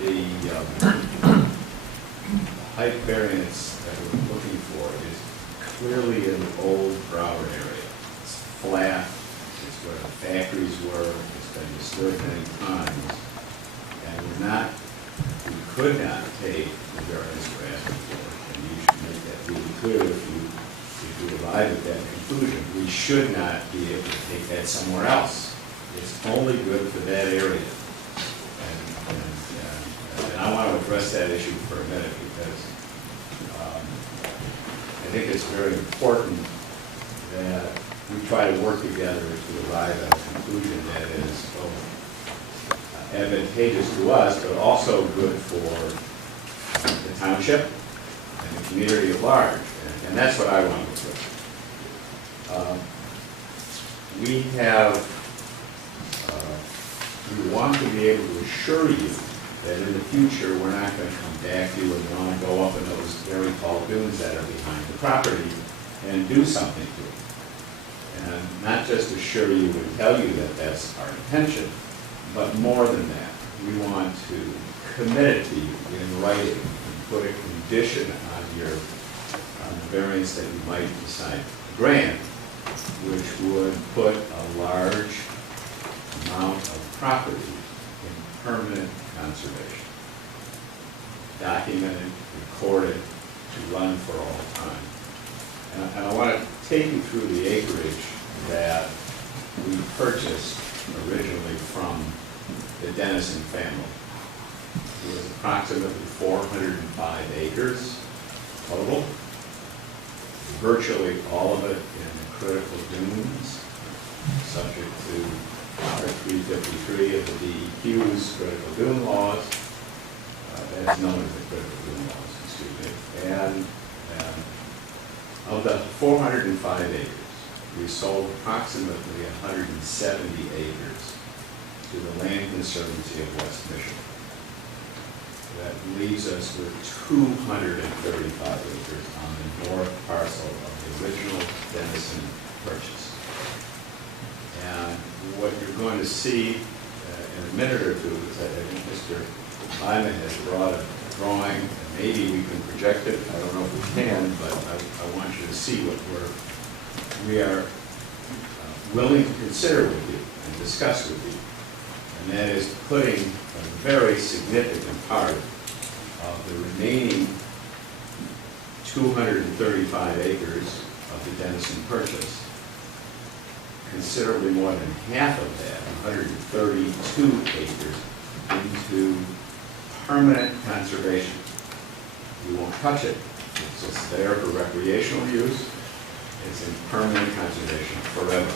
the height variance that we're looking for is clearly in the old Broward area. It's flat, it's where the factories were, it's been disturbed many times, and we could not take the variance we're asking for, and you should make that really clear if you arrive at that conclusion. We should not be able to take that somewhere else. It's only good for that area. And I want to address that issue for a minute because I think it's very important that we try to work together to arrive at a conclusion that is both advantageous to us, but also good for the township and the community at large. And that's what I want to do. We want to be able to assure you that in the future we're not going to come back to you and want to go up in those very tall dunes that are behind the property and do something to it. And not just assure you and tell you that that's our intention, but more than that, we want to commit it to you in writing and put a condition on the variance that you might decide to grant, which would put a large amount of property in permanent conservation, documented, recorded, to run for all time. And I want to take you through the acreage that we purchased originally from the Dennison family. It was approximately 405 acres total, virtually all of it in the critical dunes, subject to Part 353 of the DEQ's critical dune laws, that's known as the critical dune laws, excuse me. And of the 405 acres, we sold approximately 170 acres to the Land Conservancy of West Michigan. That leaves us with 235 acres on the north parcel of the original Dennison purchase. And what you're going to see in a minute or two is that I think Mr. Lyman has brought a drawing, and maybe we can project it. I don't know if we can, but I want you to see what we are willing to consider with you and discuss with you. And that is putting a very significant part of the remaining 235 acres of the Dennison purchase, considerably more than half of that, 132 acres, into permanent conservation. We won't touch it. It's just there for recreational use. It's in permanent conservation forever.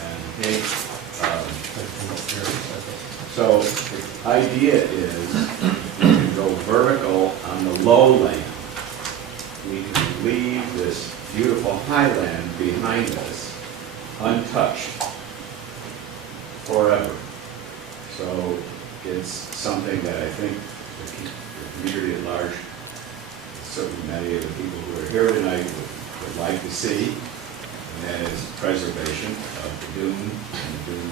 And I think, so the idea is we can go vertical on the lowland. We can leave this beautiful highland behind us untouched forever. So it's something that I think the community at large, certainly many of the people who are here tonight would like to see, and that is preservation of the dune and the dune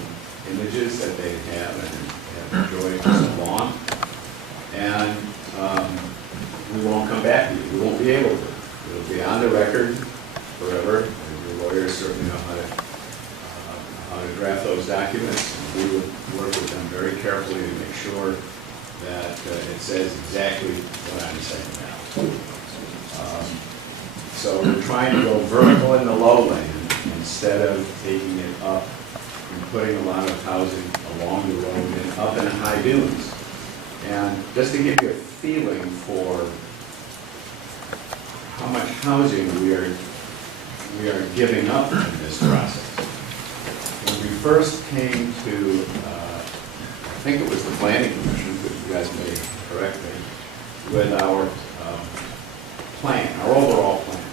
images that they have and have enjoyed for so long. And we won't come back to you. We won't be able to. It'll be on the record forever, and your lawyers certainly know how to draft those documents. And we would work with them very carefully to make sure that it says exactly what I'm saying now. So we're trying to go vertical in the lowland instead of taking it up and putting a lot of housing along the road and up in high dunes. And just to give you a feeling for how much housing we are giving up in this process. When we first came to, I think it was the Planning Commission, but you guys may correct me, with our plan, our overall plan.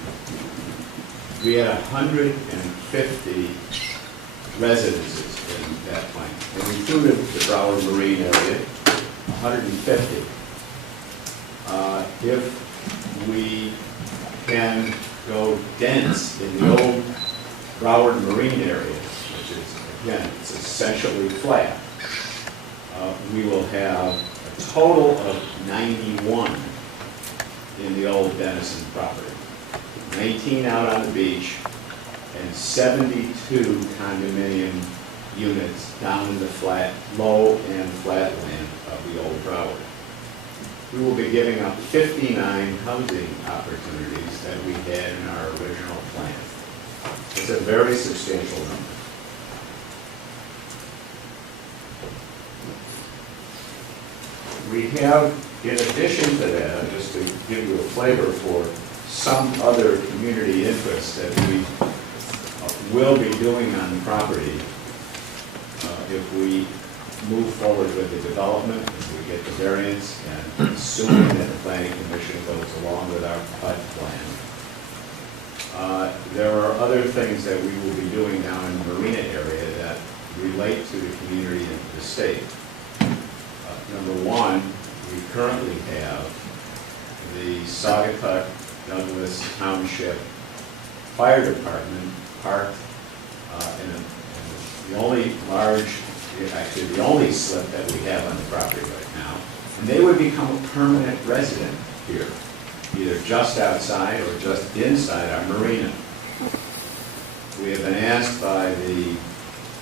We had 150 residences in that plan. And we included the Broward Marine area, 150. If we can go dense in the old Broward Marine area, which is, again, it's essentially flat, we will have a total of 91 in the old Denison property. 19 out on the beach, and 72 condominium units down in the flat, low and flat land of the old property. We will be giving up 59 housing opportunities that we had in our original plan. It's a very substantial number. We have, in addition to that, just to give you a flavor for some other community interests that we will be doing on the property if we move forward with the development, if we get the variance, and assuming that the planning commission goes along with our PUD plan. There are other things that we will be doing down in the marina area that relate to the community and to the state. Number one, we currently have the Saugatuck Douglas Township Fire Department parked in the only large, actually the only slip that we have on the property right now, and they would become a permanent resident here, either just outside or just inside our marina. We have been asked by the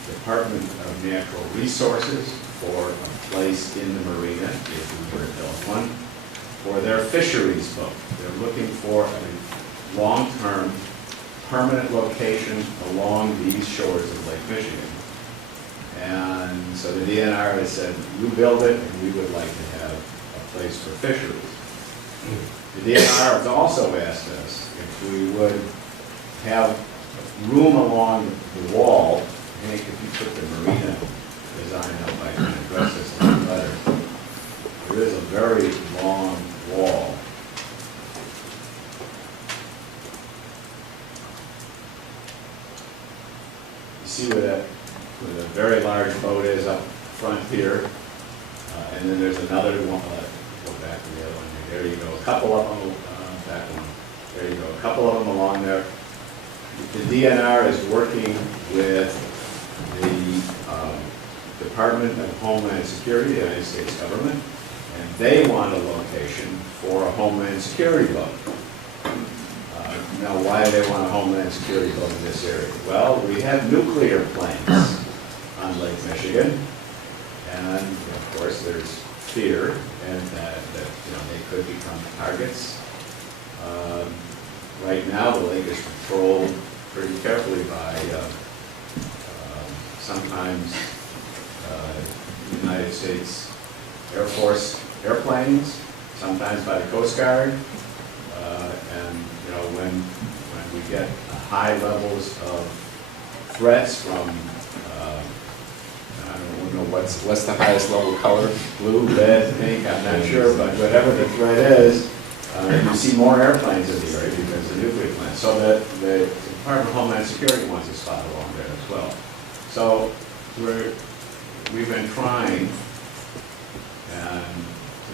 Department of Natural Resources for a place in the marina, if we were to build one, for their fisheries boat. They're looking for a long-term, permanent location along these shores of Lake Michigan. And so the DNR has said, you build it, and we would like to have a place for fisheries. The DNR has also asked us if we would have room along the wall. Hank, if you put the marina design up, I can address this a little better. There is a very long wall. You see where the very large boat is up front here, and then there's another one. Go back to the other one. There you go. A couple of them. Back one. There you go. A couple of them along there. The DNR is working with the Department of Homeland Security, the United States government, and they want a location for a Homeland Security boat. Now, why do they want a Homeland Security boat in this area? Well, we have nuclear plants on Lake Michigan, and of course, there's fear and that they could become targets. Right now, the lake is controlled pretty carefully by sometimes United States Air Force airplanes, sometimes by the Coast Guard, and when we get high levels of threats from I don't know what's the highest level color, blue, red, pink, I'm not sure, but whatever the threat is, you see more airplanes in the area because of the nuclear plant. So the Department of Homeland Security wants a spot along there as well. So we've been trying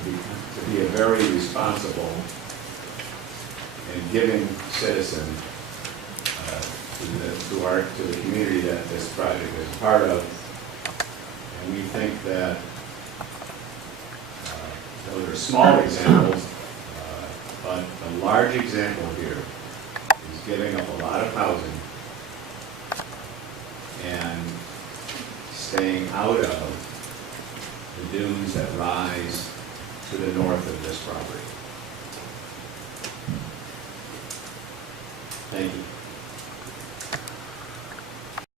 to be a very responsible and giving citizen to the community that this project is part of. And we think that those are small examples, but a large example here is giving up a lot of housing and staying out of the dunes that rise to the north of this property. Thank you.